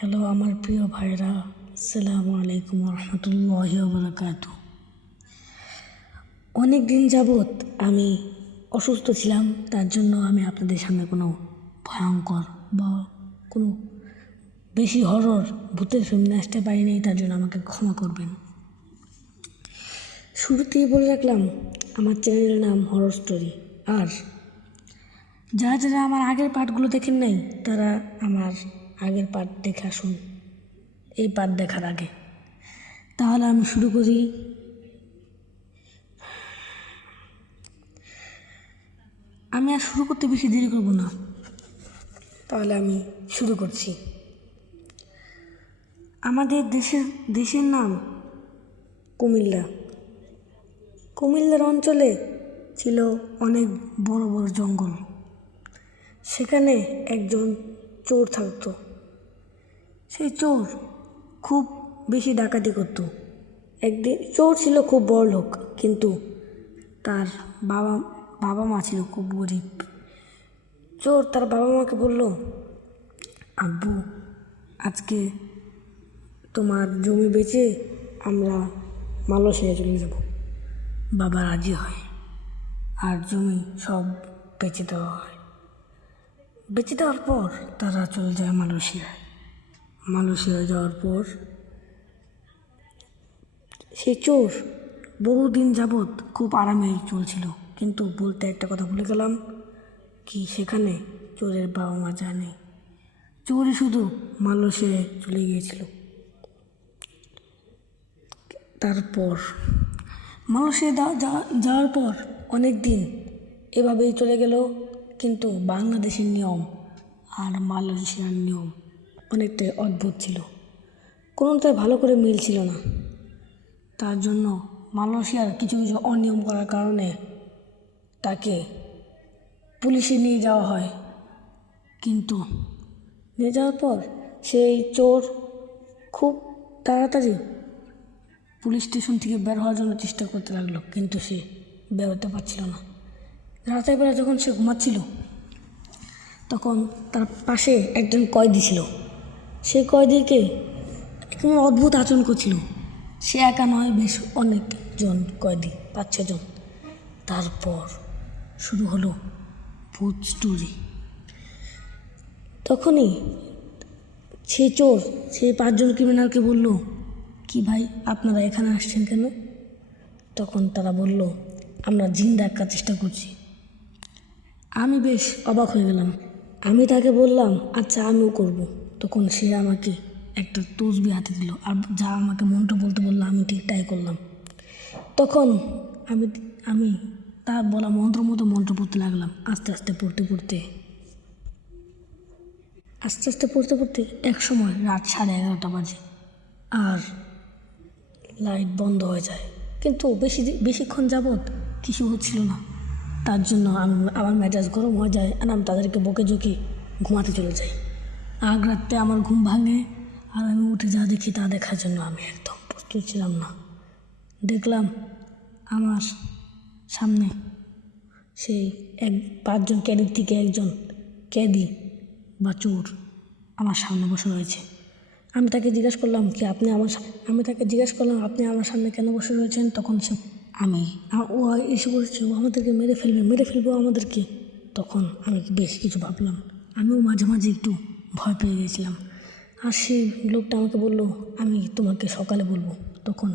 Hello আমার প্রিয় ভাইরা আসসালামু আলাইকুম রহমতুল্লাহ বরকাত অনেক দিন যাবৎ আমি অসুস্থ ছিলাম, তার জন্য আমি আপনাদের সামনে কোনো ভয়ঙ্কর বা কোনো বেশি হরর ভূতের নিয়ে আসতে পারিনি, তার জন্য আমাকে ক্ষমা করবেন। শুরুতেই বলে রাখলাম, আমার চ্যানেলের নাম হরর স্টোরি আর যারা যারা আমার আগের পার্টগুলো দেখেন নাই, তারা আমার আগের পার্ট দেখে আসুন। এই পার্ট দেখার আগে। তাহলে আমি শুরু করি। আমি আর শুরু করতে বেশি দেরি করব না। তাহলে আমি শুরু করছি। আমাদের দেশের দেশের নাম কুমিল্লা। কুমিল্লার অঞ্চলে ছিল অনেক বড় বড় জঙ্গল। সেখানে একজন চোর থাকতো। সেই চোর খুব বেশি ডাকাতি করতো। একদিন চোর ছিল খুব বড় লোক, কিন্তু তার বাবা বাবা মা ছিল খুব গরিব। চোর তার বাবা মাকে বলল, আব্বু, আজকে তোমার জমি বেচে আমরা মালয়েশিয়া চলে যাব। বাবা রাজি হয়। আর জমি সব বেচে দেওয়া হয়। বেঁচে দেওয়ার পর তারা চলে যায় মালয়েশিয়ায়। মালয়েশিয়ায় যাওয়ার পর সে চোর, বহুদিন যাবৎ খুব আরামে চলছিল। কিন্তু বলতে একটা কথা ভুলে গেলাম কি সেখানে চোরের বাবা মা জানে। চোরই শুধু মালয়েশিয়ায় চলে গিয়েছিল। তারপর মালয়েশিয়া যাওয়ার পর অনেক দিন এভাবেই চলে গেল, কিন্তু বাংলাদেশের নিয়ম আর মালয়েশিয়ার নিয়ম অনেকটাই অদ্ভুত ছিল। কোনোটাই ভালো করে মিল ছিল না। তার জন্য মালয়েশিয়ার কিছু কিছু অনিয়ম করার কারণে তাকে পুলিশে নিয়ে যাওয়া হয়। কিন্তু নিয়ে যাওয়ার পর সেই চোর খুব তাড়াতাড়ি পুলিশ স্টেশন থেকে বের হওয়ার জন্য চেষ্টা করতে লাগল, কিন্তু সে বেরোতে পারছিল না। রাতের বেলা যখন সে ঘুমাচ্ছিল, তখন তার পাশে একজন কয়েদি ছিল। সেই কয়েদিকে কেমন অদ্ভুত আচরণ করছিল। সে একা নয়, বেশ অনেকজন কয়েদি পাঁচ ছজন তারপর শুরু হলো ভূত স্টোরি তখনই সে চোর সেই পাঁচজন ক্রিমিনালকে বলল, কি ভাই, আপনারা এখানে আসছেন কেন? তখন তারা বলল, আমরা জিন দেখার চেষ্টা করছি। আমি বেশ অবাক হয়ে গেলাম। আমি তাকে বললাম আচ্ছা আমিও করব। তখন সে আমাকে একটা তসবি হাতে দিল আর যা আমাকে মন্ত্র বলতে বলল, আমি ঠিক তাই করলাম। তখন আমি আমি তার বলা মন্ত্র মতো মন্ত্র পড়তে লাগলাম, আস্তে আস্তে পড়তে পড়তে। আস্তে আস্তে পড়তে পড়তে এক সময় রাত সাড়ে এগারোটা বাজে আর লাইট বন্ধ হয়ে যায়। কিন্তু বেশি বেশিক্ষণ যাবৎ কিছু হচ্ছিল না। তার জন্য আমি, আমার মেজাজ গরম হয়ে যায় আর আমি তাদেরকে বকে ঝুঁকি ঘুমাতে চলে যাই। আগ রাত্রে আমার ঘুম ভাঙে আর আমি উঠে যা দেখি তা দেখার জন্য আমি একদম প্রস্তুত ছিলাম না। দেখলাম আমার সামনে সেই এক পাঁচজন ক্যাদির থেকে একজন ক্যাদি বা চোর আমার সামনে বসে রয়েছে। আমি তাকে জিজ্ঞেস করলাম, কি আপনি আমার আমি তাকে জিজ্ঞেস করলাম, আপনি আমার সামনে কেন বসে রয়েছেন? তখন সে, আমি ও এসে বলেছে ও আমাদেরকে মেরে ফেলবে মেরে ফেলবে আমাদেরকে। তখন আমি বেশ কিছু ভাবলাম। আমিও মাঝে মাঝে একটু ভয় পেয়ে গেছিলাম। আর সেই লোকটা আমাকে বলল, আমি তোমাকে সকালে বলব। তখন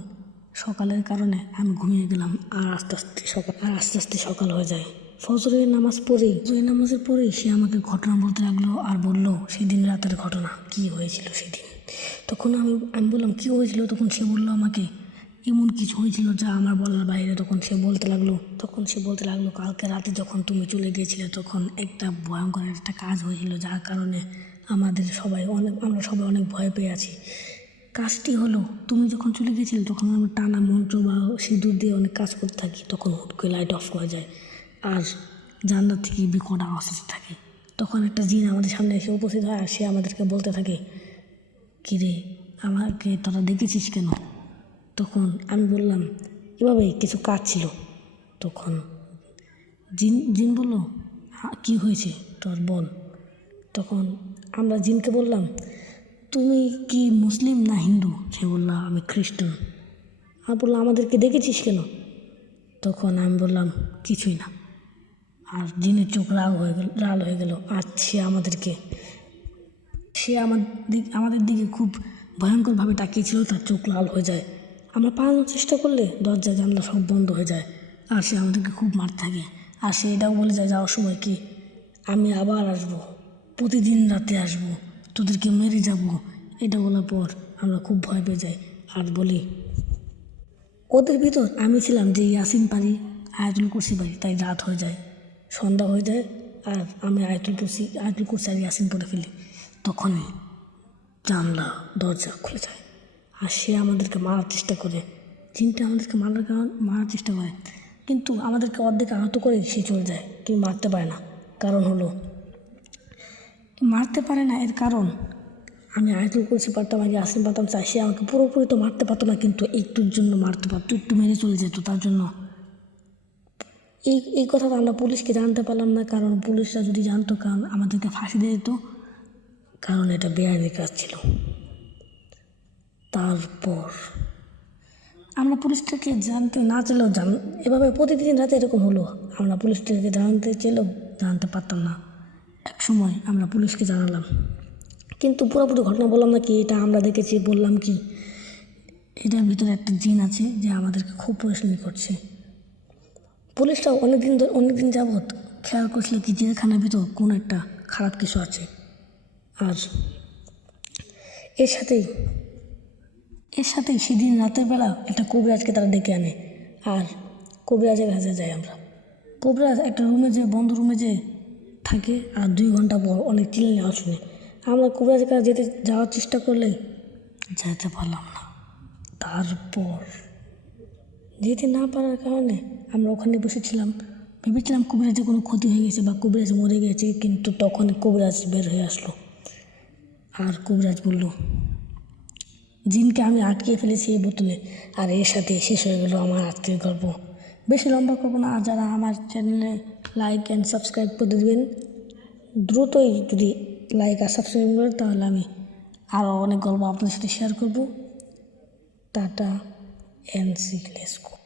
সকালের কারণে আমি ঘুমিয়ে গেলাম আর আস্তে আস্তে সকাল, আর আস্তে আস্তে সকাল হয়ে যায়। ফজরের নামাজ পড়েই, ফজরের নামাজের পরেই সে আমাকে ঘটনা বলতে লাগল আর বলল, সেদিন রাতের ঘটনা, কি হয়েছিল সেদিন? তখন আমি আমি বললাম, কী হয়েছিল? তখন সে বলল আমাকে, এমন কিছু হয়েছিল যা আমার বলার বাইরে। তখন সে বলতে লাগল, তখন সে বলতে লাগল, কালকে রাতে যখন তুমি চলে গিয়েছিলে, তখন একটা ভয়ঙ্কর একটা কাজ হয়েছিল, যার কারণে আমাদের সবাই অনেক আমরা সবাই অনেক ভয় পেয়ে আছি। কাজটি হলো তুমি যখন চলে গেছিলে তখন আমি টানা মন্ত্র বা সিঁদুর দিয়ে অনেক কাজ করতে থাকি। তখন হুট করে লাইট অফ করা যায়। আর জানলার থেকে বিকট আওয়াজ আসতে থাকে। তখন একটা জিন আমাদের সামনে এসে উপস্থিত হয় আর সে আমাদেরকে বলতে থাকে কিরে আমাকে তোরা দেখেছিস কেন? তখন আমি বললাম এভাবে কিছু কাজ ছিল। তখন জিন জিন বলল "হ্যাঁ, কী হয়েছে? তোর বল। তখন আমরা জিনকে বললাম, তুমি কি মুসলিম না হিন্দু? সে বলল, আমি খ্রিস্টান। আমি বললাম, আমাদেরকে দেখেছিস কেন? তখন আমি বললাম, কিছুই না। আর জিনের চোখ লাল হয়ে গেল, লাল হয়ে গেল। আর সে আমাদেরকে, সে আমার দিক, আমাদের দিকে খুব ভয়ঙ্করভাবে তাকিয়েছিল, তার চোখ লাল হয়ে যায়। আমরা পালানোর চেষ্টা করলে দরজা, জানলা সব বন্ধ হয়ে যায়। আর সে আমাদেরকে খুব মার থাকে। আর সে এটাও বলে যায়, যাওয়ার সময় কি আমি আবার আসব? প্রতিদিন রাতে আসব, তোদেরকে মেরে যাব, এটা বলার পর আমরা খুব ভয় পেয়ে যাই। আর বলি, ওদের ভিতর আমি ছিলাম যে ইয়াসিন পারি, আয়াতুল কুরসি পারি, তাই রাত হয়ে যায়। সন্ধ্যা হয়ে যায়, আর আমি আয়তুল কুরসি, আয়াতুল কুরসি আর ইয়াসিন পরে ফেলি। তখনই জানলা, দরজা খুলে যায়, আর সে আমাদেরকে মারার চেষ্টা করে। চিনটা আমাদেরকে মারার কারণ, মারার চেষ্টা করে। কিন্তু আমাদেরকে অর্ধেক আহত করে সে চলে যায় কিন্তু মারতে পারে না। কারণ হলো মারতে পারে না এর কারণ? আমি আয়তুল করছি পারতাম আগে আসিম পারতাম চাই সে আমাকে পুরোপুরি তো মারতে পারতো না, কিন্তু একটুর জন্য মারতে পারতো, একটু মেরে চলে যেত তার জন্য। এই এই কথাটা আমরা পুলিশকে জানতে পারলাম না, কারণ পুলিশরা যদি জানতো, কারণ আমাদেরকে ফাঁসি দিয়ে দিত, কারণ এটা বেআইনি কাজ ছিল। তারপর আমরা পুলিশটাকে জানতে না চাইলেও জান, এভাবে প্রতিদিন রাতে এরকম হলো, আমরা পুলিশটাকে জানতে চাইলেও জানতে পারতাম না। এক সময় আমরা পুলিশকে জানালাম। কিন্তু পুরোপুরি ঘটনা বললাম না কি, এটা আমরা দেখেছি, বললাম কি, এটার ভিতরে একটা জিন আছে যে আমাদেরকে খুব পরিশ্রমী করছে। পুলিশটাও অনেকদিন ধরে, অনেকদিন যাবৎ খেয়াল করছিল কি জেলখানার ভিতর কোনো একটা খারাপ কিছু আছে। আর এর সাথেই এর সাথেই সেদিন রাতের বেলা একটা কবিরাজকে তারা ডেকে আনে। আর কবিরাজের কাছে যাই আমরা। কবিরাজ একটা রুমে যে, বন্ধ রুমে যে থাকে আর দুই ঘণ্টা পর অনেক চিল্লে শুনে। আমরা কবিরাজের কাছে যেতে যাওয়ার চেষ্টা করলে যেতে পারলাম না। তারপর যেতে না পারার কারণে আমরা ওখানে বসেছিলাম। ভেবেছিলাম কবিরাজের কোনো ক্ষতি হয়ে গেছে বা কবিরাজ মরে গেছে, কিন্তু তখন কবিরাজ বের হয়ে আসলো। আর কবিরাজ বলল, জিনকে আমি আটকে ফেলেছি এই বোতলে, আর এর সাথে শেষ হয়ে গেল আমার আজকের গল্প বেশি লম্বা করব না। আর যারা আমার চ্যানেলে লাইক অ্যান্ড সাবস্ক্রাইব করে দেবেন, দ্রুতই যদি লাইক আর সাবস্ক্রাইব করেন তাহলে আমি আরও অনেক গল্প আপনাদের সাথে শেয়ার করব। Tata and সিকলেসকো